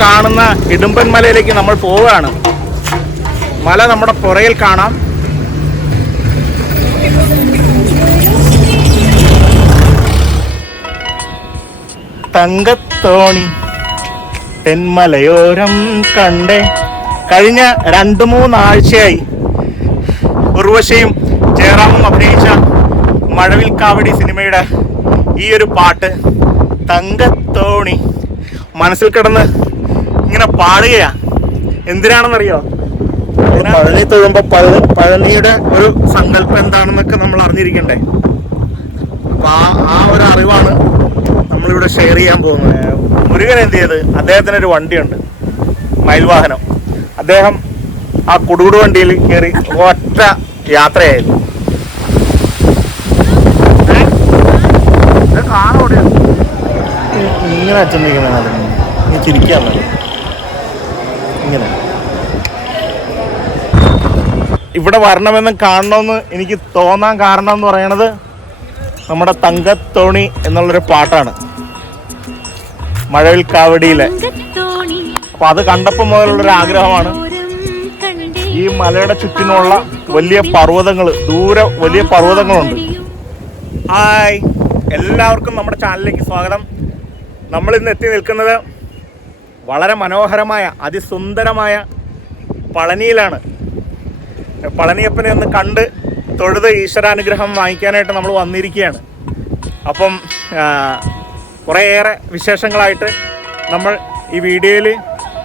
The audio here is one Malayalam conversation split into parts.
കാണുന്ന ഇടുമ്പൻ മലയിലേക്ക് നമ്മൾ പോവുകയാണ്. മല നമ്മുടെ പുറയിൽ കാണാം. തങ്കത്തോണി തെന്മലയോരം കണ്ടേ. കഴിഞ്ഞ 2-3 ആഴ്ചയായി ഉർവശിയും ജയറാമും അഭിനയിച്ച മഴവിൽ കാവടി സിനിമയുടെ ഈ ഒരു പാട്ട് തങ്കത്തോണി മനസ്സിൽ കിടന്ന് ഇങ്ങനെ പാടുകയാ. എന്തിനാണെന്നറിയോ? പഴനി തൊഴുമ്പോ പഴനിയുടെ ഒരു സങ്കല്പം എന്താണെന്നൊക്കെ നമ്മൾ അറിഞ്ഞിരിക്കണ്ടേ. അപ്പൊ ആ ഒരു അറിവാണ് നമ്മളിവിടെ ഷെയർ ചെയ്യാൻ പോകുന്നത്. മുരുകൻ എന്ത് ചെയ്ത്, അദ്ദേഹത്തിനൊരു വണ്ടിയുണ്ട്, മയിൽവാഹനം. അദ്ദേഹം ആ കുടുകുടു വണ്ടിയിൽ കയറി ഒറ്റ യാത്രയായിരുന്നു. ഇങ്ങനെ അച്ഛനിരിക്കണ നീ ചിരിക്കാൻ മതി. ഇങ്ങനെ ഇവിടെ വരണമെന്ന് കാണണമെന്ന് എനിക്ക് തോന്നാൻ കാരണം എന്ന് പറയണത് നമ്മുടെ തങ്കത്തോണി എന്നുള്ളൊരു പാട്ടാണ്, മഴവിൽ കാവടിയിലെ. അപ്പൊ അത് കണ്ടപ്പോൾ മുതലുള്ളൊരു ആഗ്രഹമാണ്. ഈ മലയുടെ ചുറ്റിനുള്ള വലിയ പർവ്വതങ്ങൾ, ദൂരെ വലിയ പർവ്വതങ്ങളുണ്ട്. ഹായ്, എല്ലാവർക്കും നമ്മുടെ ചാനലിലേക്ക് സ്വാഗതം. നമ്മൾ ഇന്ന് എത്തി നിൽക്കുന്നത് വളരെ മനോഹരമായ അതിസുന്ദരമായ പളനിയിലാണ്. പളനിയപ്പനെ ഒന്ന് കണ്ട് തൊഴുത് ഈശ്വരാനുഗ്രഹം വാങ്ങിക്കാനായിട്ട് നമ്മൾ വന്നിരിക്കുകയാണ്. അപ്പം കുറേയേറെ വിശേഷങ്ങളായിട്ട് നമ്മൾ ഈ വീഡിയോയിൽ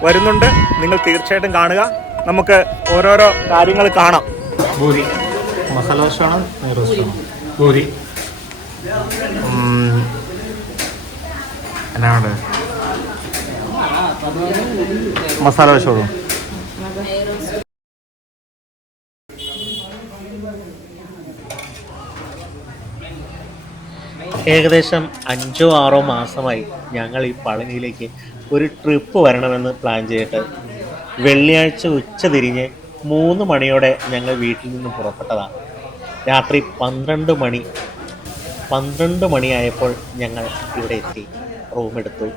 വരുന്നുണ്ട്. നിങ്ങൾ തീർച്ചയായിട്ടും കാണുക. നമുക്ക് ഓരോരോ കാര്യങ്ങൾ കാണാം. പൂരി മസാല ദോശയാണോ നെയ്റോസ്റ്റാണോ? പൂരി എന്നാണ് മസാല ദോശ കൊടുക്കും. ഏകദേശം 5-6 മാസമായി ഞങ്ങൾ ഈ പളനിയിലേക്ക് ഒരു ട്രിപ്പ് വരണമെന്ന് പ്ലാൻ ചെയ്തിട്ട് വെള്ളിയാഴ്ച ഉച്ച തിരിഞ്ഞ് 3 മണിയോടെ ഞങ്ങൾ വീട്ടിൽ നിന്ന് പുറപ്പെട്ടതാണ്. രാത്രി 12 മണിയായപ്പോൾ ഞങ്ങൾ ഇവിടെ എത്തി, റൂമെടുത്തു.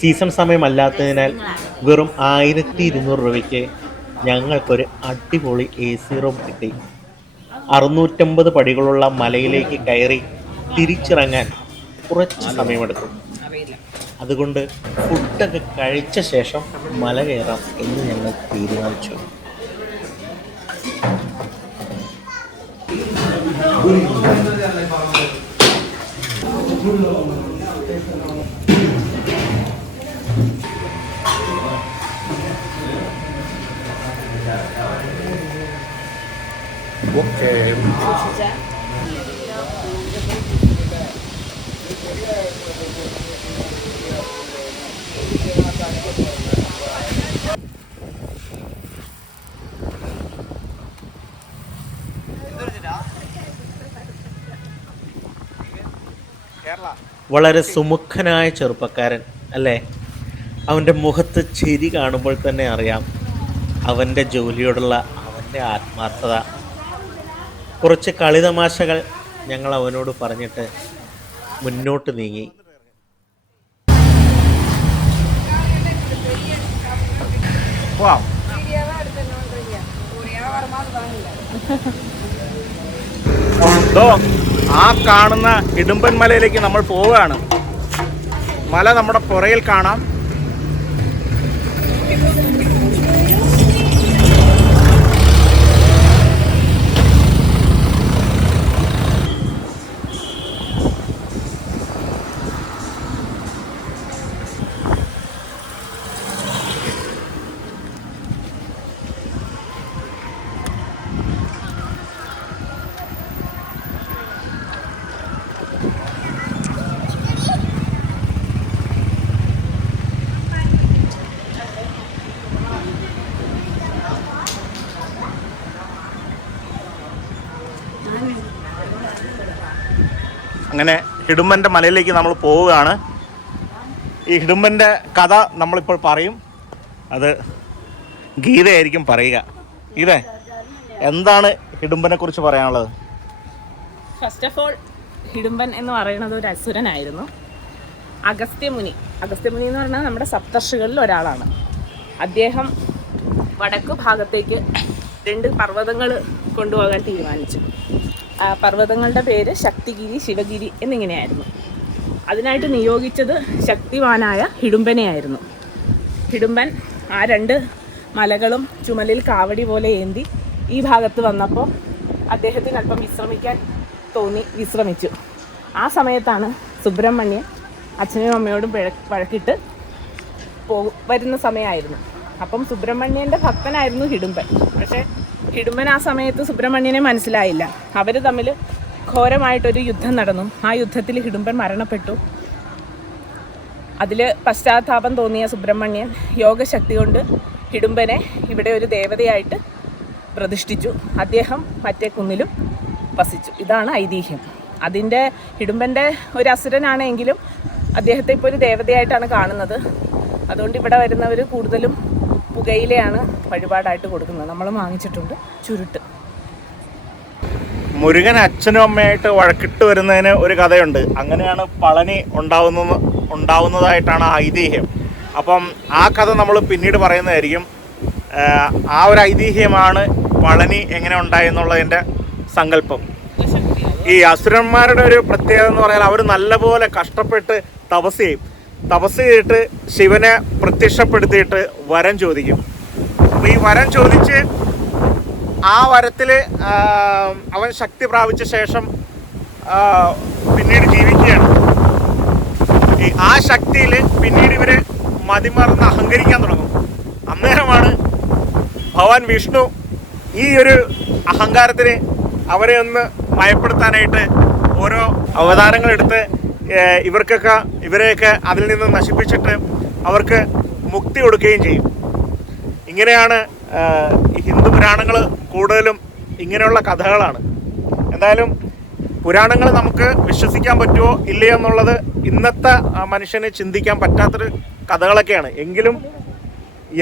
സീസൺ സമയമല്ലാത്തതിനാൽ വെറും 1200 രൂപയ്ക്ക് ഞങ്ങൾക്കൊരു അടിപൊളി AC റൂം കിട്ടി. 650 പടികളുള്ള മലയിലേക്ക് കയറി തിരിച്ചിറങ്ങാൻ കുറച്ച് സമയമെടുക്കും. അതുകൊണ്ട് ഫുഡൊക്കെ കഴിച്ച ശേഷം മല കയറാം എന്ന് ഞങ്ങൾ തീരുമാനിച്ചു. ഓക്കെ, വളരെ സുമുഖനായ ചെറുപ്പക്കാരൻ അല്ലേ? അവൻ്റെ മുഖത്ത് ചിരി കാണുമ്പോൾ തന്നെ അറിയാം അവൻ്റെ ജോലിയോടുള്ള അവൻ്റെ ആത്മാർത്ഥത. കുറച്ച് കളിതമാശകൾ ഞങ്ങൾ അവനോട് പറഞ്ഞിട്ട് മുന്നോട്ട് നീങ്ങി. ആ കാണുന്ന ഇടുമ്പൻ മലയിലേക്ക് നമ്മൾ പോവുകയാണ്. മല നമ്മുടെ പുറയിൽ കാണാം. അങ്ങനെ ഹിഡുമ്പൻ്റെ മലയിലേക്ക് നമ്മൾ പോവുകയാണ്. ഈ ഹിഡുമ്പൻ്റെ കഥ നമ്മളിപ്പോൾ പറയും. അത് ഗീതയായിരിക്കും പറയുക. ഗീത, എന്താണ് ഹിഡുമ്പനെ കുറിച്ച് പറയാനുള്ളത്? ഫസ്റ്റ് ഓഫ് ഓൾ, ഹിഡുമ്പൻ എന്ന് പറയുന്നത് ഒരു അസുരനായിരുന്നു. അഗസ്ത്യമുനി അഗസ്ത്യമുനി എന്ന് പറഞ്ഞാൽ നമ്മുടെ സപ്തർഷികളിൽ ഒരാളാണ്. അദ്ദേഹം വടക്ക് ഭാഗത്തേക്ക് 2 പർവ്വതങ്ങൾ കൊണ്ടുപോകാൻ തീരുമാനിച്ചു. പർവ്വതങ്ങളുടെ പേര് ശക്തിഗിരി, ശിവഗിരി എന്നിങ്ങനെയായിരുന്നു. അതിനായിട്ട് നിയോഗിച്ചത് ശക്തിവാനായ ഹിഡുംബനെയായിരുന്നു. ഹിഡുംബൻ ആ 2 മലകളും ചുമലിൽ കാവടി പോലെ ഏന്തി ഈ ഭാഗത്ത് വന്നപ്പോൾ അദ്ദേഹത്തിന് അല്പം വിശ്രമിക്കാൻ തോന്നി, വിശ്രമിച്ചു. ആ സമയത്താണ് സുബ്രഹ്മണ്യൻ അച്ഛനും അമ്മയോടും വഴക്കിട്ട് വരുന്ന സമയമായിരുന്നു. അപ്പം സുബ്രഹ്മണ്യൻ്റെ ഭക്തനായിരുന്നു ഹിഡുംബൻ. പക്ഷേ ഹിഡുംബൻ ആ സമയത്ത് സുബ്രഹ്മണ്യനെ മനസ്സിലായില്ല. അവർ തമ്മിൽ ഘോരമായിട്ടൊരു യുദ്ധം നടന്നു. ആ യുദ്ധത്തിൽ ഹിഡുംബൻ മരണപ്പെട്ടു. അതിൽ പശ്ചാത്താപം തോന്നിയ സുബ്രഹ്മണ്യൻ യോഗശക്തി കൊണ്ട് ഹിഡുംബനെ ഇവിടെ ഒരു ദേവതയായിട്ട് പ്രതിഷ്ഠിച്ചു. അദ്ദേഹം മറ്റേ കുന്നിലും വസിച്ചു. ഇതാണ് ഐതിഹ്യം. അതിൻ്റെ ഹിഡുംബൻ്റെ ഒരു അസുരനാണെങ്കിലും അദ്ദേഹത്തെ ഇപ്പോൾ ഒരു ദേവതയായിട്ടാണ് കാണുന്നത്. അതുകൊണ്ട് ഇവിടെ വരുന്നവർ കൂടുതലും പുകയിലയാണ് വഴിപാടായിട്ട് കൊടുക്കുന്നത്. നമ്മൾ വാങ്ങിച്ചിട്ടുണ്ട് ചുരുട്ട്. മുരുകൻ അച്ഛനും അമ്മയായിട്ട് വഴക്കിട്ട് വരുന്നതിന് ഒരു കഥയുണ്ട്. അങ്ങനെയാണ് പളനി ഉണ്ടാവുന്നതായിട്ടാണ് ഐതിഹ്യം. അപ്പം ആ കഥ നമ്മൾ പിന്നീട് പറയുന്നതായിരിക്കും. ആ ഒരു ഐതിഹ്യമാണ് പളനി എങ്ങനെ ഉണ്ടായി എന്നുള്ളതിൻ്റെ സങ്കല്പം. ഈ അസുരന്മാരുടെ ഒരു പ്രത്യേകത എന്ന് പറഞ്ഞാൽ അവർ നല്ലപോലെ കഷ്ടപ്പെട്ട് തപസ് ചെയ്തിട്ട് ശിവനെ പ്രത്യക്ഷപ്പെടുത്തിയിട്ട് വരം ചോദിക്കും. അപ്പോൾ ഈ വരം ചോദിച്ച് ആ വരത്തിൽ അവൻ ശക്തി പ്രാപിച്ച ശേഷം പിന്നീട് ജീവിക്കുകയാണ്. ആ ശക്തിയിൽ പിന്നീട് ഇവർ മതിമറന്ന് അഹങ്കരിക്കാൻ തുടങ്ങും. അന്നേരമാണ് ഭഗവാൻ വിഷ്ണു ഈ ഒരു അഹങ്കാരത്തിന് അവരെ ഒന്ന് മയപ്പെടുത്താനായിട്ട് ഓരോ അവതാരങ്ങളെടുത്ത് ഇവരെയൊക്കെ അതിൽ നിന്ന് നശിപ്പിച്ചിട്ട് അവർക്ക് മുക്തി കൊടുക്കുകയും ചെയ്യും. ഇങ്ങനെയാണ് ഹിന്ദു പുരാണങ്ങൾ കൂടുതലും ഇങ്ങനെയുള്ള കഥകളാണ്. എന്തായാലും പുരാണങ്ങൾ നമുക്ക് വിശ്വസിക്കാൻ പറ്റുമോ ഇല്ലയോ എന്നുള്ളത് ഇന്നത്തെ മനുഷ്യന് ചിന്തിക്കാൻ പറ്റാത്തൊരു കഥകളൊക്കെയാണ്. എങ്കിലും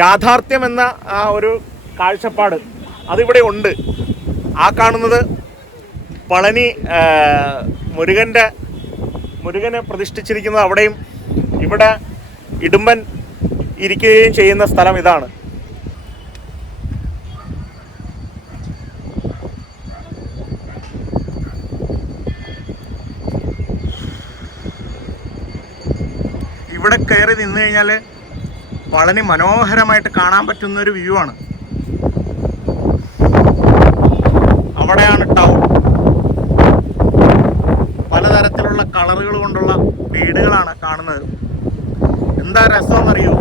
യാഥാർത്ഥ്യം എന്ന ആ ഒരു കാഴ്ചപ്പാട് അതിവിടെ ഉണ്ട്. ആ കാണുന്നത് പളനി മുരുകനെ പ്രതിഷ്ഠിച്ചിരിക്കുന്നത് അവിടെയും ഇവിടെ ഇടുമ്പൻ ഇരിക്കുകയും ചെയ്യുന്ന സ്ഥലം ഇതാണ്. ഇവിടെ കയറി നിന്ന് കഴിഞ്ഞാൽ പളനി മനോഹരമായിട്ട് കാണാൻ പറ്റുന്നൊരു വ്യൂ ആണ്. അവിടെയാണ് ടൗൺ. പലതരത്തിലുള്ള കളറുകൾ കൊണ്ടുള്ള വീടുകളാണ് കാണുന്നത്. എന്താ രസമെന്നറിയോ?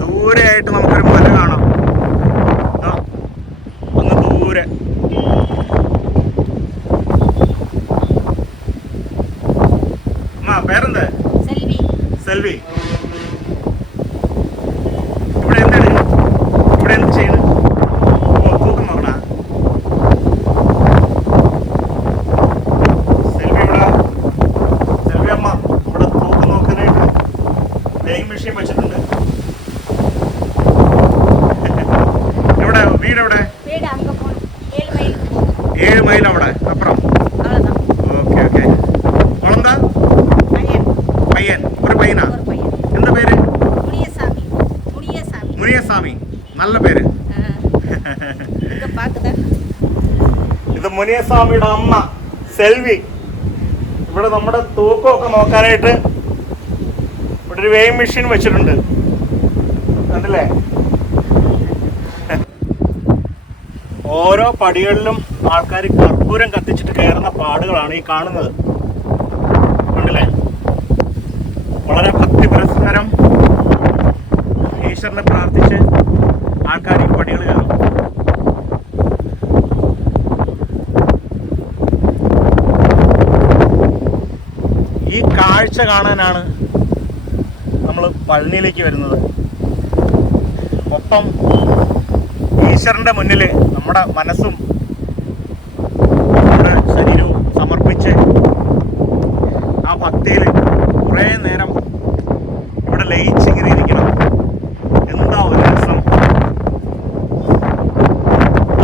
ദൂരെയായിട്ട് നമുക്കൊരു മല കാണാം. അങ്ങ് ദൂരെ പേരെന്താ? സെൽവി. ഇവിടെ എന്ത് ചെയ്യണം? തൂക്കം നോക്കണ സെൽവി അമ്മ ഇവിടെ തൂക്കം നോക്കാനായിട്ട് വെയിങ് മെഷീൻ വെച്ചിട്ടുണ്ട്. എവിടെ വീടെവിടെ? 7 മൈൽ അവിടെ അപ്പുറം. Okay okay. അവളെന്താ? പയ്യൻ. ഒരു പയ്യനാ? എന്താ പേര്? മുനിയസ്വാമി. നല്ല പേര്. ഇത് മുനിയസ്വാമിയുടെ അമ്മ സെൽവി. ഇവിടെ നമ്മുടെ തൂക്കമൊക്കെ നോക്കാനായിട്ട് ഇവിടെ ഒരു വെയിങ് മെഷീൻ വെച്ചിട്ടുണ്ട്. കണ്ടില്ലേ? ഓരോ പടികളിലും ആൾക്കാർ കർപ്പൂരം കത്തിച്ചിട്ട് കയറുന്ന പാടുകളാണ് ഈ കാണുന്നത്. കണ്ടില്ലേ? വളരെ ഭക്തി പുരസ്കാരം ഈശ്വരനെ പ്രാർത്ഥിച്ച് ആൾക്കാർ ഈ പടികൾ കയറും. ഈ കാഴ്ച കാണാനാണ് നമ്മൾ പളനിയിലേക്ക് വരുന്നത്. ഒപ്പം ഈശ്വരൻ്റെ മുന്നിൽ നമ്മുടെ മനസ്സും നമ്മുടെ ശരീരവും സമർപ്പിച്ച് ആ ഭക്തിയിൽ കുറേ നേരം ഇവിടെ ലയിച്ചിങ്ങനെ ഇരിക്കണം. എന്താ ഒരു രസം!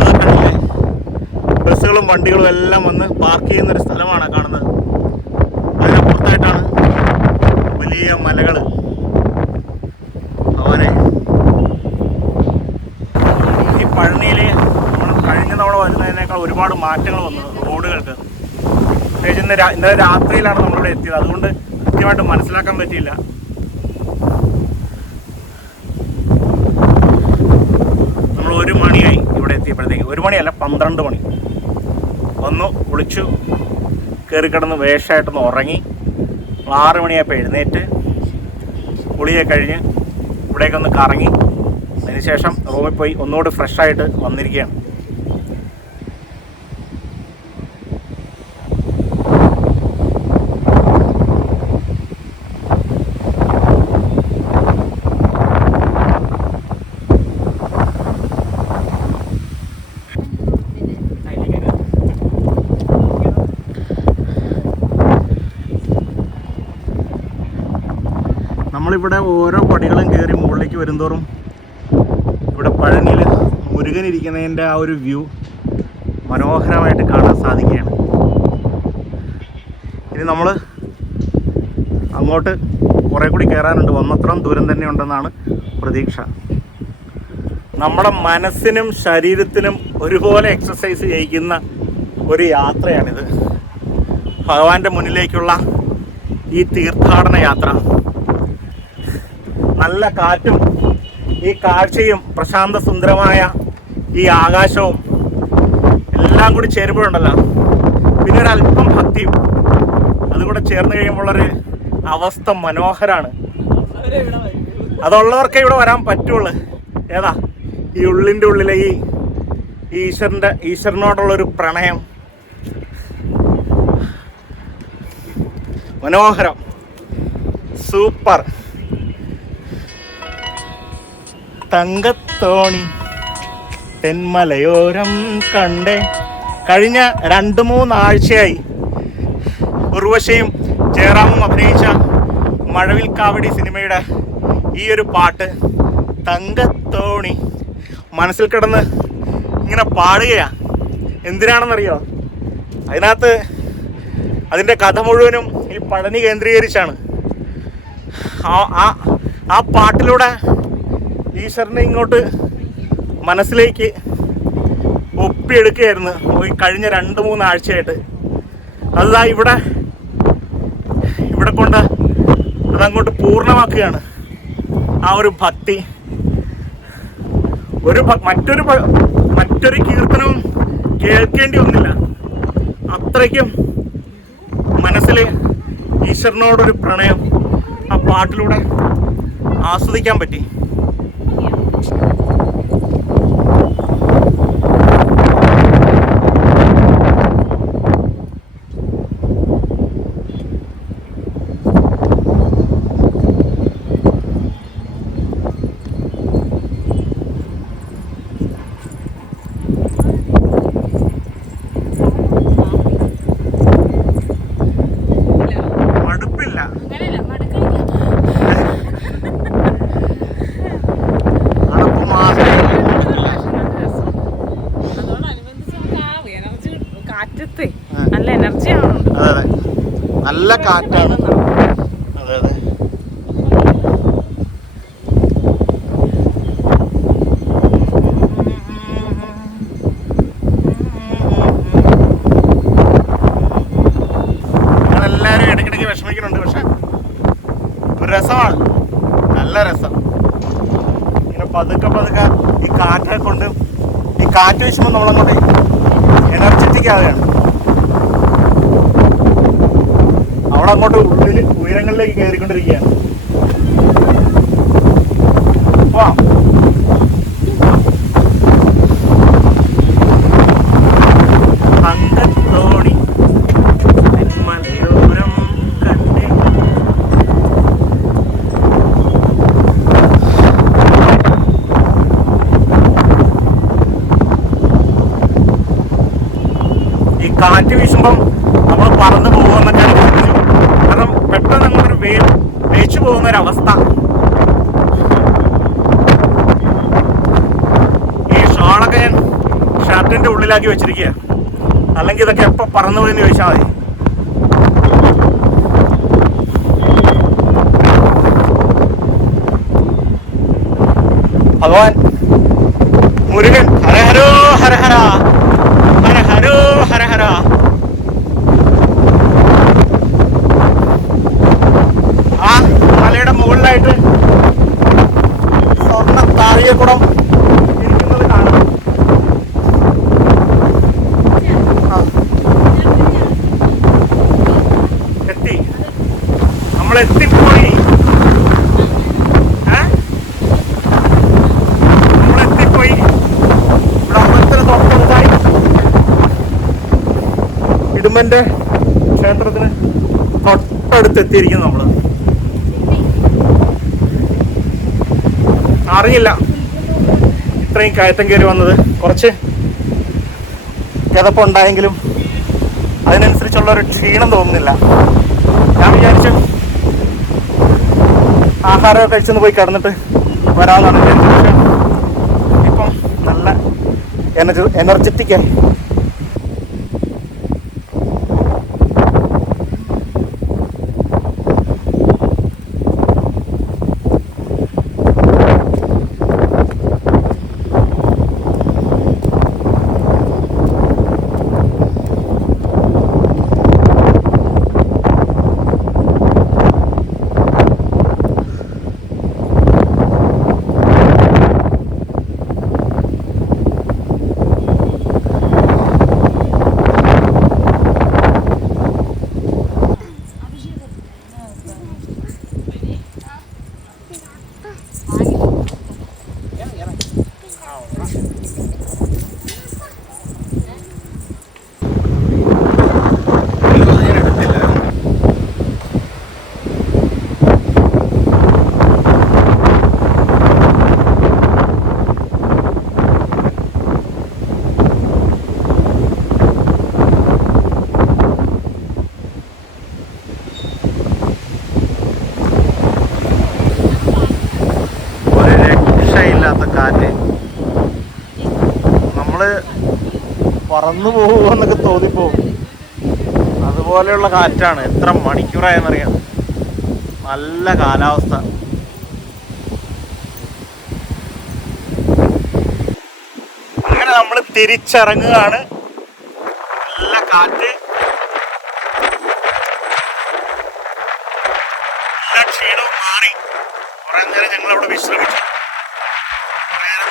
അതൊക്കെ ബസ്സുകളും വണ്ടികളും എല്ലാം വന്ന് പാർക്ക് ചെയ്യുന്നൊരു സ്ഥലമാണ് കാണുന്നത്. അതിനപ്പുറത്തായിട്ട് മലകൾ അവനെ ഈ പഴനിയിൽ നമ്മൾ കഴിഞ്ഞ തവണ വരുന്നതിനേക്കാൾ ഒരുപാട് മാറ്റങ്ങൾ വന്നു റോഡുകൾക്ക്. പ്രത്യേകിച്ച് ഇന്നലെ രാത്രിയിലാണ് നമ്മളിവിടെ എത്തിയത്, അതുകൊണ്ട് കൃത്യമായിട്ട് മനസ്സിലാക്കാൻ പറ്റിയില്ല. നമ്മൾ 1 മണിയായി ഇവിടെ എത്തിയപ്പോഴത്തേക്ക്. 1 മണിയല്ല, 12 മണി. ഒന്ന് കുളിച്ചു കയറി കിടന്ന് വേഷമായിട്ടൊന്ന് ഉറങ്ങി. 6 മണിയായപ്പോൾ എഴുന്നേറ്റ് കുളിയെ കഴിഞ്ഞ് ഇവിടേക്കൊന്ന് കറങ്ങി. അതിനുശേഷം റൂമിൽ പോയി ഒന്നുകൂടി ഫ്രഷായിട്ട് വന്നിരിക്കുകയാണ്. നമ്മളിവിടെ ഓരോ പടികളും കയറി മുകളിലേക്ക് വരുന്തോറും ഇവിടെ പഴനിയിൽ മുരുകനിരിക്കുന്നതിൻ്റെ ആ ഒരു വ്യൂ മനോഹരമായിട്ട് കാണാൻ സാധിക്കുകയാണ്. ഇനി നമ്മൾ അങ്ങോട്ട് കുറേ കൂടി കയറാനുണ്ട്. വന്നത്രയും ദൂരം തന്നെ ഉണ്ടെന്നാണ് പ്രതീക്ഷ. നമ്മുടെ മനസ്സിനും ശരീരത്തിനും ഒരുപോലെ എക്സസൈസ് ചെയ്യിക്കുന്ന ഒരു യാത്രയാണിത്. ഭഗവാന്റെ മുന്നിലേക്കുള്ള ഈ തീർത്ഥാടന യാത്ര. നല്ല കാറ്റും ഈ കാഴ്ചയും പ്രശാന്ത സുന്ദരമായ ഈ ആകാശവും എല്ലാം കൂടി ചേരുമ്പോഴുണ്ടല്ലോ, പിന്നെ ഒരല്പം ഭക്തിയും അതുകൂടെ ചേർന്ന് കഴിയുമ്പോഴൊരു അവസ്ഥ മനോഹരമാണ്. അതുള്ളവർക്കേ ഇവിടെ വരാൻ പറ്റുള്ളൂ. ഏതാ ഈ ഉള്ളിൻ്റെ ഉള്ളിലെ ഈ ഈശ്വരനോടുള്ളൊരു പ്രണയം മനോഹരം, സൂപ്പർ. തങ്കത്തോണി തെന്മലയോരം കണ്ടേ. കഴിഞ്ഞ 2-3 ആഴ്ചയായി ഉർവശിയും ജയറാമും അഭിനയിച്ച മഴവിൽ കാവടി സിനിമയുടെ ഈ ഒരു പാട്ട് തങ്കത്തോണി മനസ്സിൽ കിടന്ന് ഇങ്ങനെ പാടുകയാണ്. എന്തിനാണെന്നറിയോ? അതിനകത്ത് അതിൻ്റെ കഥ മുഴുവനും ഈ പഴനി കേന്ദ്രീകരിച്ചാണ്. ആ പാട്ടിലൂടെ ഈശ്വരനെ ഇങ്ങോട്ട് മനസ്സിലേക്ക് ഒപ്പിയെടുക്കുകയായിരുന്നു കഴിഞ്ഞ 2-3 ആഴ്ചയായിട്ട്. അതാ ഇവിടെ കൊണ്ട് അതങ്ങോട്ട് പൂർണ്ണമാക്കുകയാണ് ആ ഒരു ഭക്തി. മറ്റൊരു കീർത്തനവും കേൾക്കേണ്ടി വന്നില്ല. അത്രയ്ക്കും മനസ്സിൽ ഈശ്വരനോടൊരു പ്രണയം ആ പാട്ടിലൂടെ ആസ്വദിക്കാൻ പറ്റി. നല്ല എനർജിയാണ്. അതെ, നല്ല കാറ്റാണ്. അതെ അതെ. ഞങ്ങളെല്ലാവരും ഇടയ്ക്കിടയ്ക്ക് വിഷമിക്കുന്നുണ്ട്, പക്ഷെ ഒരു രസമാണ്, നല്ല രസം. ഇങ്ങനെ പതുക്കെ ഈ കാറ്റൊക്കെ കൊണ്ട് ഈ കാറ്റ് വീശുമ്പോൾ നമ്മളങ്ങോട്ട് എനർജറ്റിക് ആവുകയാണ്. അവളങ്ങോട്ട് ഉയരങ്ങളിലേക്ക് കയറിക്കൊണ്ടിരിക്കുകയാണ്. തങ്കത്തോണി തെന്മലയോരം കണ്ടേ. ഈ കാറ്റ് വീശുമ്പം നമ്മൾ പറന്നു പോകുമെന്നൊക്കെ അനുഭവിച്ചു. കാരണം പെട്ടെന്ന് അങ്ങോട്ടൊരു വേച്ചു പോകുന്നൊരവസ്ഥ. ഈ ഷാളൊക്കെ ഞാൻ ഷർട്ടിൻ്റെ ഉള്ളിലാക്കി വെച്ചിരിക്കുക, അല്ലെങ്കിൽ ഇതൊക്കെ എപ്പോൾ പറന്നു പോയെന്ന് ചോദിച്ചാൽ മതി. ഭഗവാൻ മുരുകൻ. ഹര ഹരോ ഹര ഹര, ഹര ഹരോ ഹര ഹര. ആ മലയുടെ മുകളിലായിട്ട് സ്വർണ്ണ താഴികക്കുടം ഇരിക്കുന്നത് കാണാം. എത്തി, നമ്മളെത്തിപ്പോയി. നമ്മളെത്തിപ്പോയി. ഇവിടെ അമ്പലത്തിന് തൊട്ടടുത്തായി ഇടുമ്പന്റെ ക്ഷേത്രത്തിന് തൊട്ടടുത്ത് എത്തിയിരിക്കുന്നു നമ്മള്. അറിയില്ല ഇത്രയും കയറ്റം കയറി വന്നത്. കുറച്ച് കിതപ്പുണ്ടായെങ്കിലും അതിനനുസരിച്ചുള്ള ഒരു ക്ഷീണം തോന്നുന്നില്ല. ഞാൻ വിചാരിച്ചു ആഹാരമൊക്കെ കഴിച്ചൊന്ന് പോയി കിടന്നിട്ട് വരാമെന്നാണ് വിചാരിച്ചത്. പക്ഷെ ഇപ്പം നല്ല എനർജറ്റിക്കായി. കാറ്റ് നമ്മള് പറന്നു പോകുമെന്നൊക്കെ തോന്നിപ്പോവും. അതുപോലെയുള്ള കാറ്റാണ്. എത്ര മണിക്കൂറായെന്നറിയാം. നല്ല കാലാവസ്ഥ. അങ്ങനെ നമ്മൾ തിരിച്ചിറങ്ങുകയാണ്. നല്ല കാറ്റ്, എല്ലാ ക്ഷീണവും മാറി. കുറെ നേരം ഞങ്ങളവിടെ വിശ്രമിച്ചു.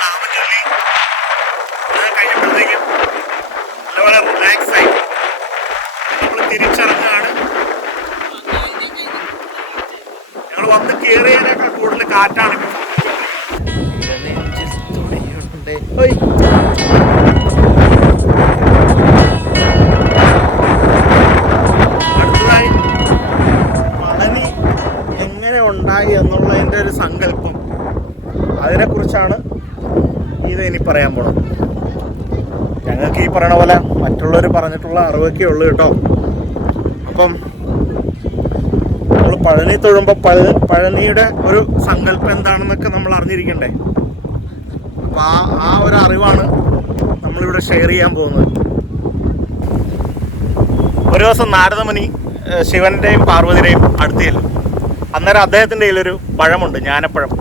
നാമം ചൊല്ലി കഴിഞ്ഞപ്പോഴത്തേക്കും നല്ലപോലെ റിലാക്സ് ആയി. നമ്മൾ തിരിച്ചിറങ്ങുകയാണ്. ഞങ്ങൾ വന്ന് കയറിയതിനേക്കാൾ കൂടുതൽ കാറ്റാണ് ഇപ്പം. അടുത്തതായി പളനി എങ്ങനെ ഉണ്ടായി എന്നുള്ളതിൻ്റെ ഒരു സങ്കല്പം, അതിനെക്കുറിച്ചാണ് ഇത് ഇനി പറയാൻ പോണത്. ഞങ്ങൾക്ക് ഈ പറയണ പോലെ മറ്റുള്ളവർ പറഞ്ഞിട്ടുള്ള അറിവൊക്കെ ഉള്ളു കേട്ടോ. അപ്പം നമ്മൾ പഴനി തൊഴുമ്പോൾ പഴനിയുടെ ഒരു സങ്കല്പം എന്താണെന്നൊക്കെ നമ്മൾ അറിഞ്ഞിരിക്കണ്ടേ. അപ്പം ആ ഒരു അറിവാണ് നമ്മളിവിടെ ഷെയർ ചെയ്യാൻ പോകുന്നത്. ഒരു ദിവസം നാരദമുനി ശിവൻ്റെയും പാർവതിയുടെയും അടുത്തേലും. അന്നേരം അദ്ദേഹത്തിൻ്റെ കയ്യിലൊരു പഴമുണ്ട്, ഞാനപ്പഴം.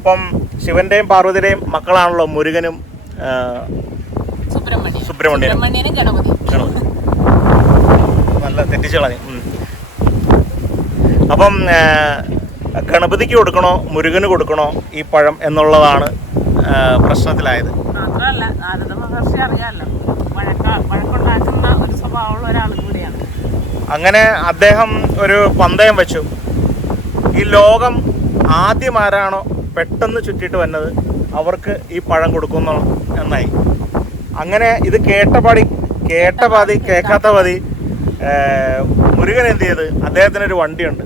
അപ്പം ശിവന്റെയും പാർവതിയുടെയും മക്കളാണല്ലോ മുരുകനും സുബ്രഹ്മണ്യനും. ഗണപതി നല്ല തെറ്റിച്ച് കളഞ്ഞു. അപ്പം ഗണപതിക്ക് കൊടുക്കണോ മുരുകന് കൊടുക്കണോ ഈ പഴം എന്നുള്ളതാണ് പ്രശ്നത്തിലായത്. മാത്രമല്ല നാരദ മഹർഷി അറിയാമല്ലോ, വഴക്കുണ്ടാക്കുന്ന ഒരു സ്വഭാവമുള്ള ഒരാളും കൂടിയാണ്. അങ്ങനെ അദ്ദേഹം ഒരു പന്തയം വെച്ചു. ഈ ലോകം ആദ്യം ആരാണോ പെട്ടെന്ന് ചുറ്റിയിട്ട് വന്നത് അവർക്ക് ഈ പഴം കൊടുക്കുന്നു എന്നായി. അങ്ങനെ ഇത് കേട്ട പാതി കേൾക്കാത്ത പാതി മുരുകൻ എന്ത് ചെയ്ത്, അദ്ദേഹത്തിനൊരു വണ്ടിയുണ്ട്,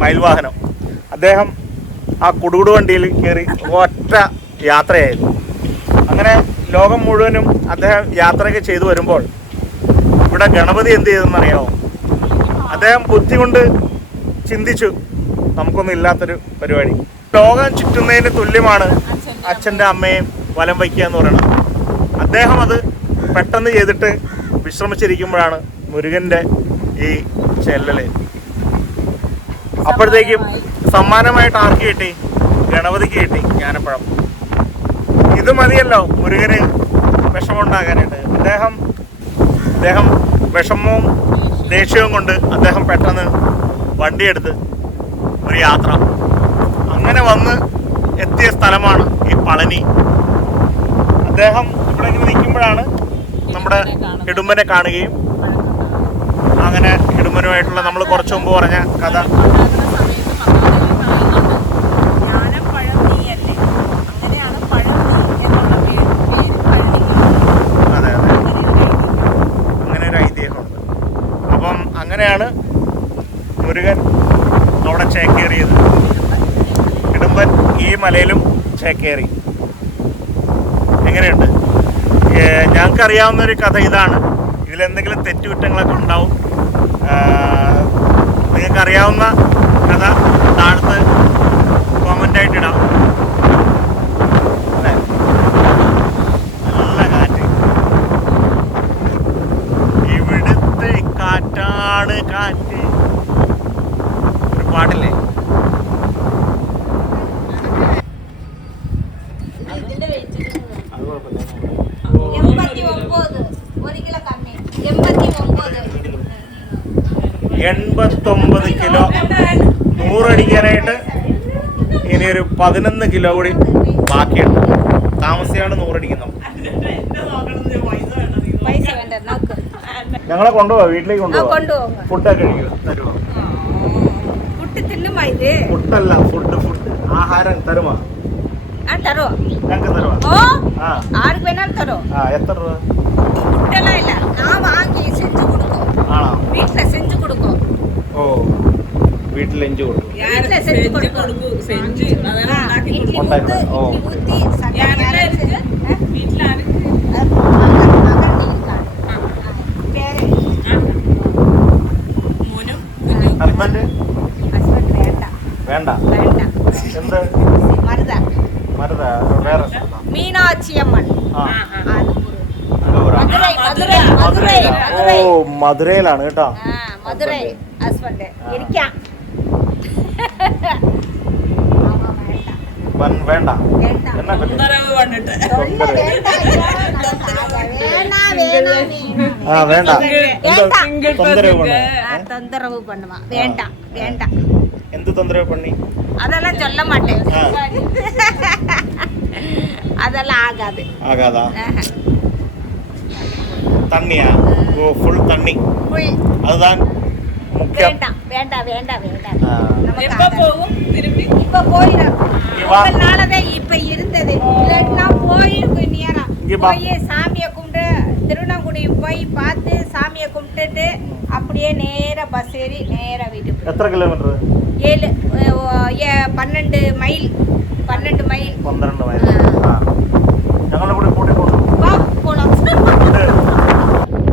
മയിൽവാഹനം. അദ്ദേഹം ആ കുടുകുടു വണ്ടിയിൽ കയറി ഒറ്റ യാത്രയായിരുന്നു. അങ്ങനെ ലോകം മുഴുവനും അദ്ദേഹം യാത്രയൊക്കെ ചെയ്തു വരുമ്പോൾ ഇവിടെ ഗണപതി എന്ത് ചെയ്തെന്നറിയാമോ? അദ്ദേഹം ബുദ്ധി കൊണ്ട് ചിന്തിച്ചു, നമുക്കൊന്നും ഇല്ലാത്തൊരു പരിപാടി. ലോകം ചുറ്റുന്നതിന് തുല്യമാണ് അച്ഛൻ്റെ അമ്മയും വലം വയ്ക്കുക എന്ന് പറയുന്നത്. അദ്ദേഹം അത് പെട്ടെന്ന് ചെയ്തിട്ട് വിശ്രമിച്ചിരിക്കുമ്പോഴാണ് മുരുകൻ്റെ ഈ ചെല്ലല്. അപ്പോഴത്തേക്കും സമ്മാനമായിട്ട് ആർക്ക് കിട്ടി? ഗണപതിക്ക് കിട്ടി ഞാനപ്പഴം. ഇത് മതിയല്ലോ മുരുകന് വിഷമമുണ്ടാകാനായിട്ട്. അദ്ദേഹം വിഷമവും ദേഷ്യവും കൊണ്ട് അദ്ദേഹം പെട്ടെന്ന് വണ്ടിയെടുത്ത് ഒരു യാത്ര അങ്ങനെ വന്ന് എത്തിയ സ്ഥലമാണ് ഈ പളനി. അദ്ദേഹം ഇവിടെ ഇങ്ങനെ നിൽക്കുമ്പോഴാണ് നമ്മുടെ ഇടുമ്പനെ കാണുകയും അങ്ങനെ ഇടുമ്പനുമായിട്ടുള്ള നമ്മൾ കുറച്ച് മുമ്പ് പറഞ്ഞ കഥ. അതെ അതെ, അങ്ങനെ ഒരു ഐതിഹ്യമുണ്ട്. അപ്പം അങ്ങനെയാണ് മുരുകൻ അവിടെ ചേക്കേറിയത്. ഇടുമ്പൻ ഈ മലയിലും ചേക്കേറി. എങ്ങനെയുണ്ട്? ഞങ്ങൾക്കറിയാവുന്നൊരു കഥ ഇതാണ്. ഇതിലെന്തെങ്കിലും തെറ്റുകുറ്റങ്ങളൊക്കെ ഉണ്ടാവും. നിങ്ങൾക്കറിയാവുന്ന കഥ താഴത്ത് കോമൻ്റായിട്ട് ഇടാം. അല്ലേ? നല്ല കാറ്റ്, ഇവിടുത്തെ കാറ്റാണ് കാറ്റ്. ഒരു പാടില്ലേ? അത് കുഴപ്പമില്ല. 89 കിലോ 100 അടിക്കാനായിട്ട് ഇനിയൊരു 11 കിലോ കൂടി ബാക്കിയുണ്ട്. താമസിയാണ് 100 അടിക്കുന്നത്. ഞങ്ങളെ കൊണ്ടുപോവാ, വീട്ടിലേക്ക് കൊണ്ടുപോവാ. ഫുഡൊക്കെ തരുമോ? ഫുഡല്ല, ഫുഡ് ആഹാരം തരുമോ? ഞങ്ങൾക്ക് തരുമോ? എത്ര രൂപ? ആണോ? ഓ, വീട്ടിൽ എഞ്ചു കൊടുക്കും. ഓ, ഹസ്ബൻഡ് വേണ്ട. എന്ത് മരുത? വേറെ മീനാക്ഷി അമ്മൻ. ഓ, മധുരയിലാണ് കേട്ടോ. മധുരൈ ഹസ്ബൻഡ് ഇരിക്കാം. വേണ്ട എന്നാ ആ വേണ്ട, தொந்தரவு பண்ணுவா. வேண்டாம் வேண்டாம். എന്ത് തൊന്തരവ് പണി? அதெல்லாம் சொல்ல மாட்டேன். அதெல்லாம் ஆகாது. ஆகாதா? தண்ணியா? ஓ, ஃபுல் தண்ணி. அதுதான் முக்கியம். வேண்டாம் வேண்டாம் வேண்டாம் வேண்டாம். எப்ப போகும் திரும்பி? இப்ப போயிடும். ஒரு நாளதே இப்ப இருந்தது. இல்லன்னா போய் நேரா போய் சாமியை கும்பிட்டு திருவண்ணாங்குடி போய் பார்த்து சாமியை கும்பிட்டுட்டு அப்படியே நேரா பஸ் ஏறி நேரா வீட்டுக்கு. എത്ര കിലോമീറ്റർ? 12 മൈൽ. 12 മൈൽ. ഞങ്ങളുടെ കൂടെ കൂട്ടിക്കൊണ്ടു.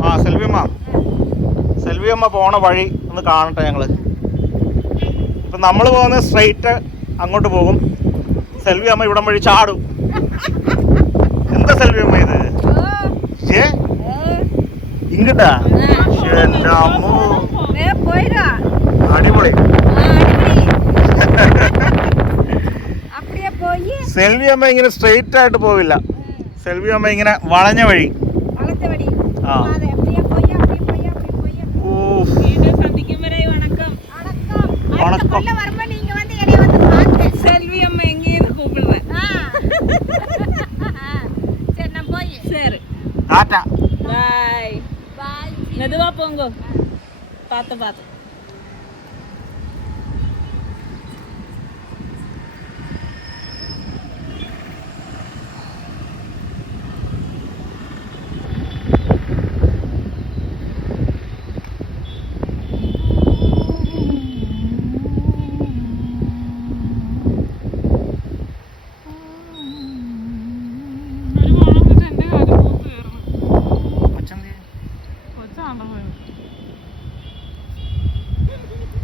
ആ, സെൽവിയമ്മ പോണ വഴി ഒന്ന് കാണട്ടെ ഞങ്ങള്. ഇപ്പം നമ്മൾ പോകുന്നത് സ്ട്രെയിറ്റ് അങ്ങോട്ട് പോകും. സെൽവിയമ്മ ഇവിടം വഴി ചാടും. എന്താ സെൽവിയമ്മ ഇത്? ഇങ്ങട്ടാ? അടിപൊളി. സെൽവിയമ്മ ഇങ്ങനെ സ്ട്രെയിറ്റ് ആയിട്ട് പോവില്ല. സെൽവിയമ്മ ഇങ്ങനെ വളഞ്ഞ വഴി. ആ, வணக்கம். செல்வி அம்மா எங்கேயும் கூப்பிடுவேன். சரி நான் போய். சரி, டாடா. பாய் பாய். மெதுவா போங்க, பார்த்து.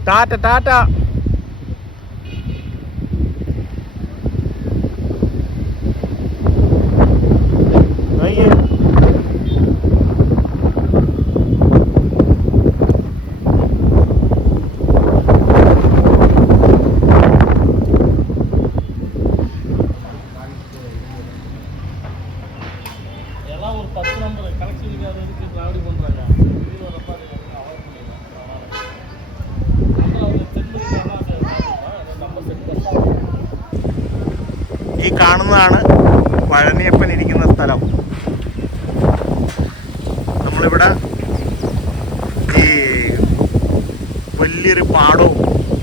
ടാറ്റ ടാറ്റ. ഈ കാണുന്നതാണ് പഴനിയപ്പൻ ഇരിക്കുന്ന സ്ഥലം. നമ്മളിവിടെ ഈ വലിയൊരു പാടവും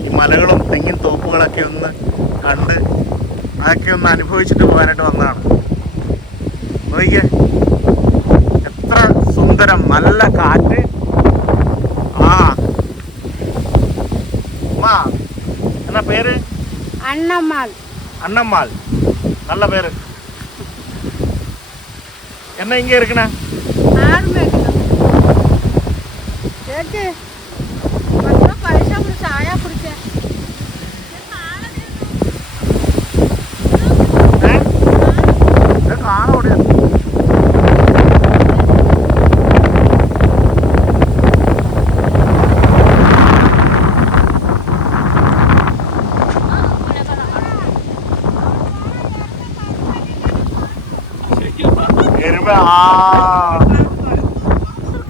ഈ മലകളും തെങ്ങിൻ തോപ്പുകളൊക്കെ ഒന്ന് കണ്ട് അതൊക്കെ ഒന്ന് അനുഭവിച്ചിട്ട് പോകാനായിട്ട് വന്നതാണ്. നോക്കിക്കേ, എത്ര സുന്ദരം, നല്ല കാറ്റ്. എന്നാ പേര്? അണ്ണമ്മാൾ. അണ്ണമ്മാൾ, நல்ல பேரு. என்ன இங்க இருக்குண்ணா? ஆடு மேய்க்கணும். கேட்டு கொஞ்சம் பைசா பிடிச்ச ஆயா பிடிச்சேன். കാണാൻ ഓടിയ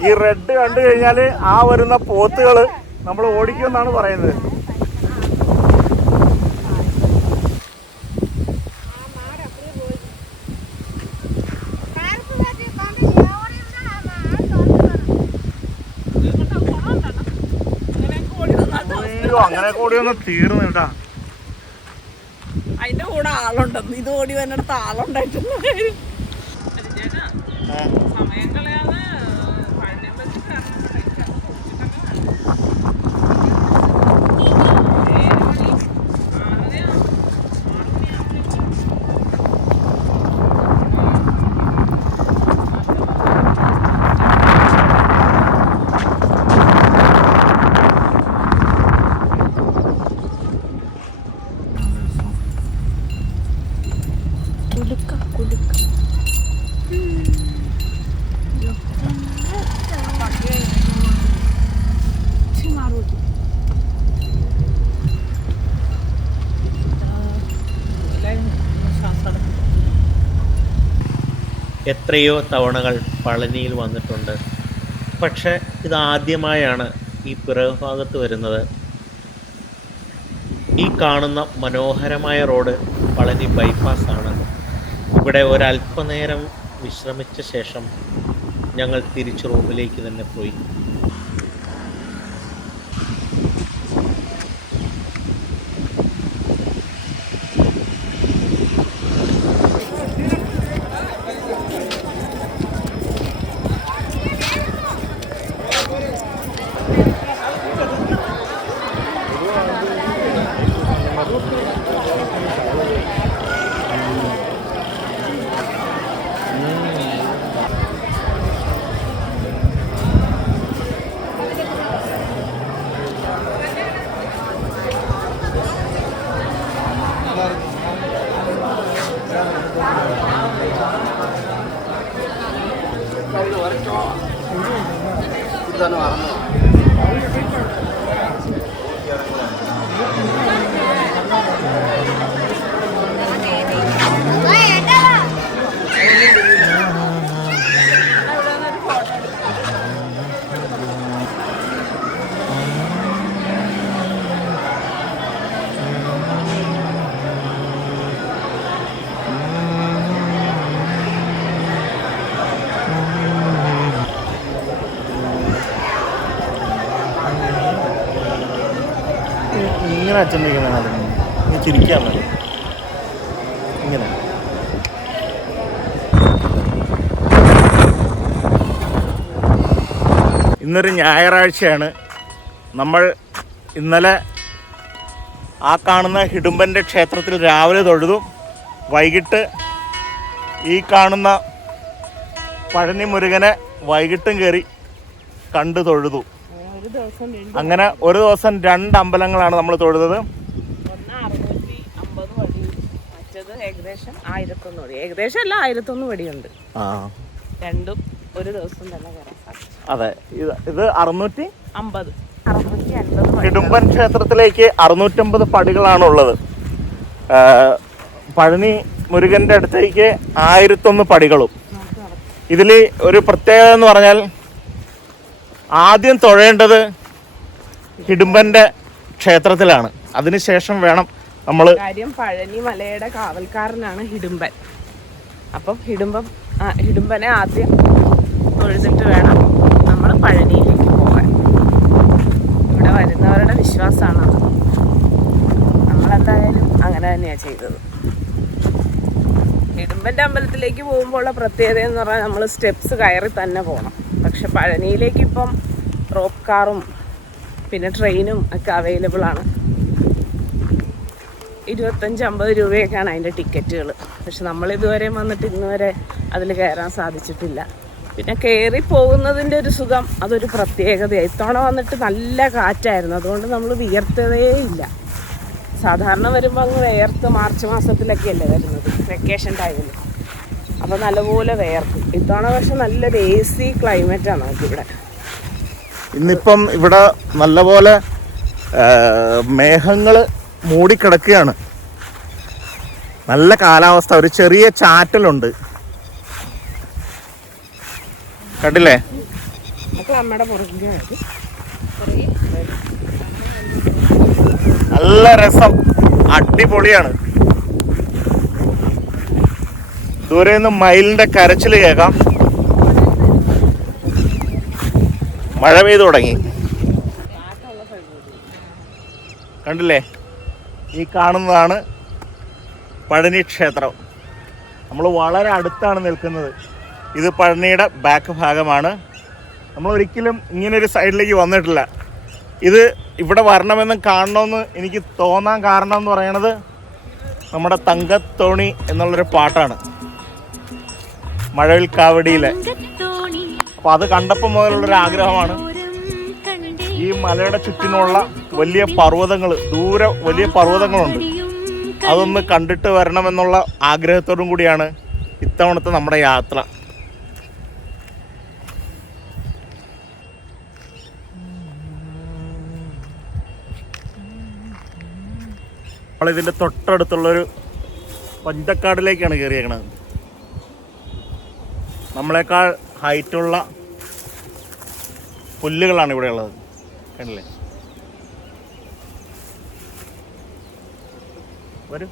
ഈ റെഡ് കണ്ടു കഴിഞ്ഞാല് ആ വരുന്ന പോത്തുകള് നമ്മൾ ഓടിക്കുമെന്നാണ് പറയുന്നത്. അങ്ങനെ ഓടിയൊന്നും തീർന്നു കേട്ടാ. അതിന്റെ കൂടെ ആളുണ്ടെന്ന്, ഇത് ഓടി വന്നിടത്ത് ആളുണ്ടായിട്ടുണ്ട്. സമയം കളയാതെ എത്രയോ തവണകൾ പളനിയിൽ വന്നിട്ടുണ്ട്. പക്ഷേ ഇതാദ്യമായാണ് ഈ പിറകുഭാഗത്ത് വരുന്നത്. ഈ കാണുന്ന മനോഹരമായ റോഡ് പളനി ബൈപ്പാസാണ്. ഇവിടെ ഒരല്പനേരം വിശ്രമിച്ച ശേഷം ഞങ്ങൾ തിരിച്ച് റൂമിലേക്ക് തന്നെ പോയി. ഇങ്ങനെ അച്ഛൻ വയ്ക്കുന്ന ഇങ്ങനെ ചിരിക്കാൻ മതി. ഇങ്ങനെ ഇന്നൊരു ഞായറാഴ്ചയാണ്. നമ്മൾ ഇന്നലെ ആ കാണുന്ന ഹിഡുമ്പൻ്റെ ക്ഷേത്രത്തിൽ രാവിലെ തൊഴുതു. വൈകിട്ട് ഈ കാണുന്ന പഴനി മുരുകനെ വൈകിട്ടും കയറി കണ്ടു തൊഴുതു. അങ്ങനെ ഒരു ദിവസം 2 അമ്പലങ്ങളാണ് നമ്മൾ തൊഴുതത്. ഒന്ന് 650 വടി, മറ്റത് ഏകദേശം 1001 വടി. ഏകദേശം അല്ല, 1001 വടിയുണ്ട്. രണ്ടും ഒരു ദിവസം തന്നെ കയറാൻ സാധിച്ചു. അതെ, ഇത് 650. ഹിഡുമ്പൻ ക്ഷേത്രത്തിലേക്ക് 650 പടികളാണുള്ളത്. പഴനി മുരുകൻ്റെ അടുത്തേക്ക് 1001 പടികളും. ഇതിൽ ഒരു പ്രത്യേകത എന്ന് പറഞ്ഞാൽ ആദ്യം തൊഴേണ്ടത് ഹിഡുമ്പൻ്റെ ക്ഷേത്രത്തിലാണ്. അതിനുശേഷം വേണം നമ്മൾ കാര്യം പഴനി മലയുടെ കാവൽക്കാരനാണ് ഹിഡുമ്പൻ. അപ്പം ഹിഡുമ്പനെ ആദ്യം തൊഴുതിട്ട് വേണം നമ്മൾ പഴനിയിലേക്ക് പോകാൻ. ഇവിടെ വരുന്നവരുടെ വിശ്വാസമാണ് അത്. നമ്മളെന്തായാലും അങ്ങനെ തന്നെയാണ് ചെയ്തത്. ഹിഡുമ്പൻ്റെ അമ്പലത്തിലേക്ക് പോകുമ്പോൾ ഉള്ള പ്രത്യേകത എന്ന് പറഞ്ഞാൽ നമ്മൾ സ്റ്റെപ്സ് കയറി തന്നെ പോകണം. പക്ഷെ പഴനിയിലേക്ക് ഇപ്പം റോപ്പ് കാറും പിന്നെ ട്രെയിനും ഒക്കെ അവൈലബിൾ ആണ്. 25-50 രൂപയൊക്കെയാണ് അതിൻ്റെ ടിക്കറ്റുകൾ. പക്ഷെ നമ്മളിതുവരെ വന്നിട്ട് ഇന്ന് വരെ അതിൽ കയറാൻ സാധിച്ചിട്ടില്ല. പിന്നെ കയറി പോകുന്നതിൻ്റെ ഒരു സുഖം അതൊരു പ്രത്യേകതയാണ്. ഇത്തവണ വന്നിട്ട് നല്ല കാറ്റായിരുന്നു, അതുകൊണ്ട് നമ്മൾ വിയർത്തതേ ഇല്ല. സാധാരണ വരുമ്പോൾ അങ്ങ് വേർത്ത് മാർച്ച് മാസത്തിലൊക്കെ അല്ലേ വരുന്നത്, വെക്കേഷൻ ടൈമിൽ. അപ്പോൾ നല്ലപോലെ വേർക്കും. ഇത്തവണ പക്ഷെ നല്ലൊരു AC ക്ലൈമറ്റാണ് നമുക്കിവിടെ. ഇന്നിപ്പം ഇവിടെ നല്ലപോലെ മേഘങ്ങൾ മൂടിക്കിടക്കുകയാണ്. നല്ല കാലാവസ്ഥ, ഒരു ചെറിയ ചാറ്റലുണ്ട്, കണ്ടില്ലേ? നമ്മുടെ പുറകെ നല്ല രസം, അടിപൊളിയാണ്. ദൂരെ നിന്ന് മയിലിന്റെ കരച്ചിൽ കേൾക്കാം. മഴ പെയ്തു തുടങ്ങി, കണ്ടില്ലേ? ഈ കാണുന്നതാണ് പഴനി ക്ഷേത്രം. നമ്മൾ വളരെ അടുത്താണ് നിൽക്കുന്നത്. ഇത് പഴനിയുടെ ബാക്ക് ഭാഗമാണ്. നമ്മൾ ഒരിക്കലും ഇങ്ങനൊരു സൈഡിലേക്ക് വന്നിട്ടില്ല. ഇത് ഇവിടെ വരണമെന്നും കാണണമെന്ന് എനിക്ക് തോന്നാൻ കാരണം എന്ന് പറയുന്നത് നമ്മുടെ തങ്കത്തോണി എന്നുള്ളൊരു പാട്ടാണ്, മഴവിൽ കാവടിയിലെ. അപ്പോൾ അത് കണ്ടപ്പോൾ മുതലുള്ളൊരു ആഗ്രഹമാണ്. ഈ മലയുടെ ചുറ്റിനുള്ള വലിയ പർവ്വതങ്ങൾ, ദൂരെ വലിയ പർവ്വതങ്ങളുണ്ട്, അതൊന്ന് കണ്ടിട്ട് വരണമെന്നുള്ള ആഗ്രഹത്തോടും കൂടിയാണ് ഇത്തവണത്തെ നമ്മുടെ യാത്ര. നമ്മളിതിൻ്റെ തൊട്ടടുത്തുള്ളൊരു പഞ്ചക്കാടിലേക്കാണ് കയറിയേക്കണത്. നമ്മളെക്കാൾ ഹൈറ്റുള്ള പുല്ലുകളാണ് ഇവിടെ ഉള്ളത്, കണ്ടില്ലേ? വരും.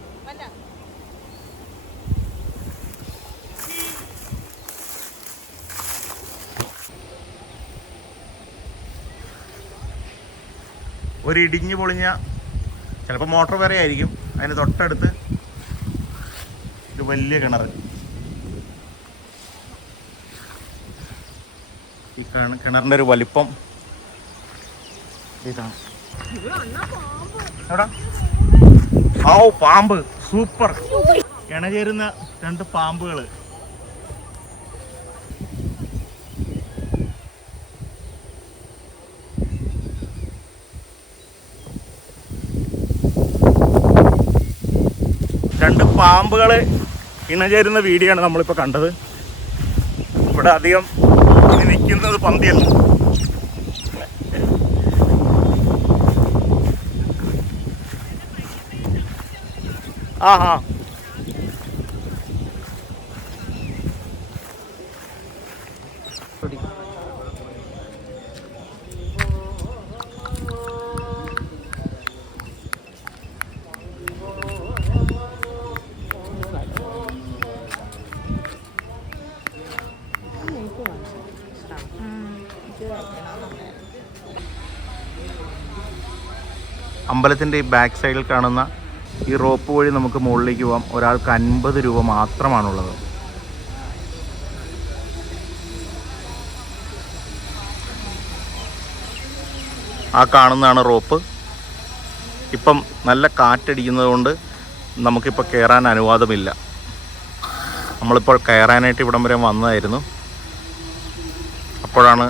ഒരു ഇടിഞ്ഞു പൊളിഞ്ഞ, ചിലപ്പോൾ മോട്ടോർ വരെ ആയിരിക്കും, അതിന് തൊട്ടടുത്ത് ഒരു വലിയ കിണർ. ഈ കിണറിൻ്റെ ഒരു വലിപ്പം ഇതാണ്. എവിടെ? ഓ, പാമ്പ്, സൂപ്പർ. ഇണചേരുന്ന 2 പാമ്പുകൾ. പാമ്പുകൾ ഇണചേരുന്ന വീഡിയോ ആണ് നമ്മളിപ്പോൾ കണ്ടത്. ഇവിടെ അധികം ഇനി നിൽക്കുന്നത് പന്തിയല്ല. ആ അമ്പലത്തിൻ്റെ ഈ ബാക്ക് സൈഡിൽ കാണുന്ന ഈ റോപ്പ് വഴി നമുക്ക് മുകളിലേക്ക് പോകാം. ഒരാൾക്ക് 50 രൂപ മാത്രമാണുള്ളത്. ആ കാണുന്നതാണ് റോപ്പ്. ഇപ്പം നല്ല കാറ്റടിക്കുന്നത് കൊണ്ട് നമുക്കിപ്പോൾ കയറാൻ അനുവാദമില്ല. നമ്മളിപ്പോൾ കയറാനായിട്ട് ഇവിടം വരെ വന്നതായിരുന്നു. അപ്പോഴാണ്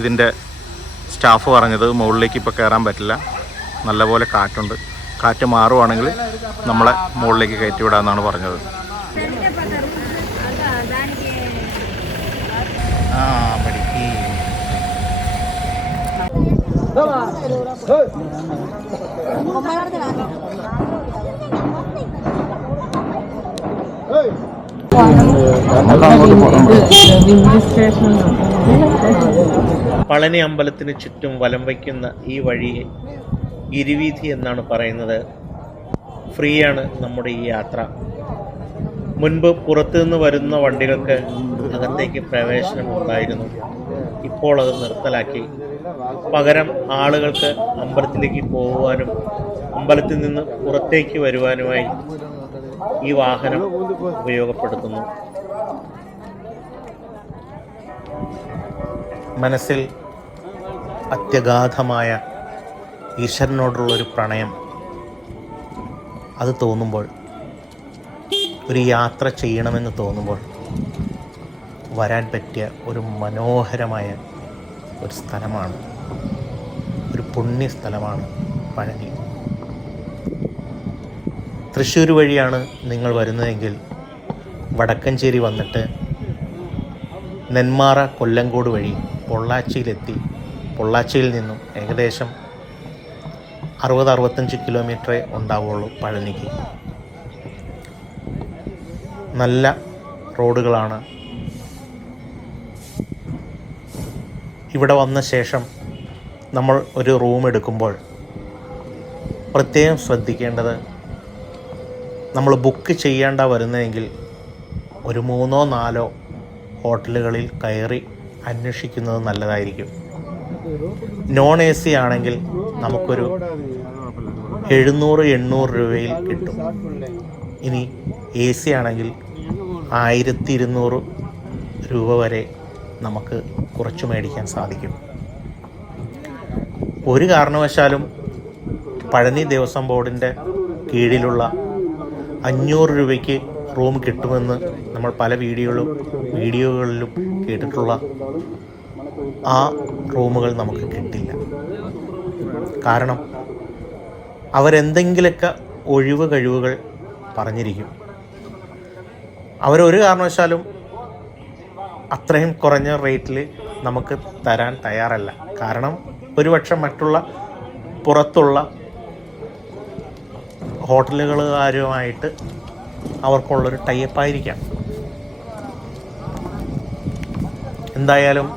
ഇതിൻ്റെ സ്റ്റാഫ് പറഞ്ഞത് മുകളിലേക്ക് ഇപ്പോൾ കയറാൻ പറ്റില്ല, നല്ലപോലെ കാറ്റുണ്ട്, കാറ്റ് മാറുവാണെങ്കിൽ നമ്മളെ മുകളിലേക്ക് കയറ്റി വിടാമെന്നാണ് പറഞ്ഞത്. പളനി അമ്പലത്തിന് ചുറ്റും വലം വയ്ക്കുന്ന ഈ വഴിയെ ഗിരിവീഥി എന്നാണ് പറയുന്നത്. ഫ്രീയാണ് നമ്മുടെ ഈ യാത്ര. മുൻപ് പുറത്തു നിന്ന് വരുന്ന വണ്ടികൾക്ക് അകത്തേക്ക് പ്രവേശനം ഉണ്ടായിരുന്നു. ഇപ്പോൾ അത് നിർത്തലാക്കി. പകരം ആളുകൾക്ക് അമ്പലത്തിലേക്ക് പോകുവാനും അമ്പലത്തിൽ നിന്ന് പുറത്തേക്ക് വരുവാനുമായി ഈ വാഹനം ഉപയോഗപ്പെടുത്തുന്നു. മനസ്സിൽ അത്യഗാധമായ ഈശ്വരനോടുള്ളൊരു പ്രണയം അത് തോന്നുമ്പോൾ, ഒരു യാത്ര ചെയ്യണമെന്ന് തോന്നുമ്പോൾ വരാൻ പറ്റിയ ഒരു മനോഹരമായ ഒരു സ്ഥലമാണ്, ഒരു പുണ്യ സ്ഥലമാണ് പഴനി. തൃശ്ശൂർ വഴിയാണ് നിങ്ങൾ വരുന്നതെങ്കിൽ വടക്കഞ്ചേരി വന്നിട്ട് നെന്മാറ കൊല്ലങ്കോട് വഴി പൊള്ളാച്ചിയിലെത്തി പൊള്ളാച്ചിയിൽ നിന്നും ഏകദേശം 60-65 കിലോമീറ്ററേ ഉണ്ടാവുള്ളൂ പഴനിക്ക്. നല്ല റോഡുകളാണ്. ഇവിടെ വന്ന ശേഷം നമ്മൾ ഒരു റൂം എടുക്കുമ്പോൾ പ്രത്യേകം ശ്രദ്ധിക്കേണ്ടത്, നമ്മൾ ബുക്ക് ചെയ്യേണ്ട വരുന്നതെങ്കിൽ ഒരു 3-4 ഹോട്ടലുകളിൽ കയറി അന്വേഷിക്കുന്നത് നല്ലതായിരിക്കും. നോൺ AC ആണെങ്കിൽ നമുക്കൊരു 700-800 രൂപയിൽ കിട്ടും. ഇനി AC ആണെങ്കിൽ 1200 രൂപ വരെ നമുക്ക് കുറച്ച് മേടിക്കാൻ സാധിക്കും. ഒരു കാരണവശാലും പഴനി ദേവസ്വം ബോർഡിൻ്റെ കീഴിലുള്ള 500 രൂപയ്ക്ക് റൂം കിട്ടുമെന്ന് നമ്മൾ പല വീഡിയോകളിലും കേട്ടിട്ടുള്ള ആ റൂമുകൾ നമുക്ക് കിട്ടില്ല. കാരണം അവരെന്തെങ്കിലുമൊക്കെ ഒഴിവ് കഴിവുകൾ പറഞ്ഞിരിക്കും. അവരൊരു കാരണവശാലും അത്രയും കുറഞ്ഞ റേറ്റിൽ നമുക്ക് തരാൻ തയ്യാറല്ല. കാരണം ഒരുപക്ഷെ മറ്റുള്ള പുറത്തുള്ള ഹോട്ടലുകാരുമായിട്ട് അവർക്കുള്ളൊരു ടൈപ്പായിരിക്കാം. എന്തായാലും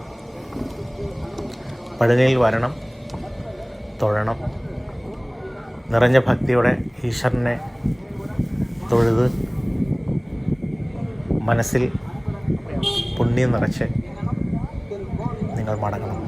പഴനിയിൽ വരണം, തൊഴണം. നിറഞ്ഞ ഭക്തിയോടെ ഈശ്വരനെ തൊഴുത് മനസ്സിൽ പുണ്യം നിറച്ച് നിങ്ങൾ മടങ്ങണം.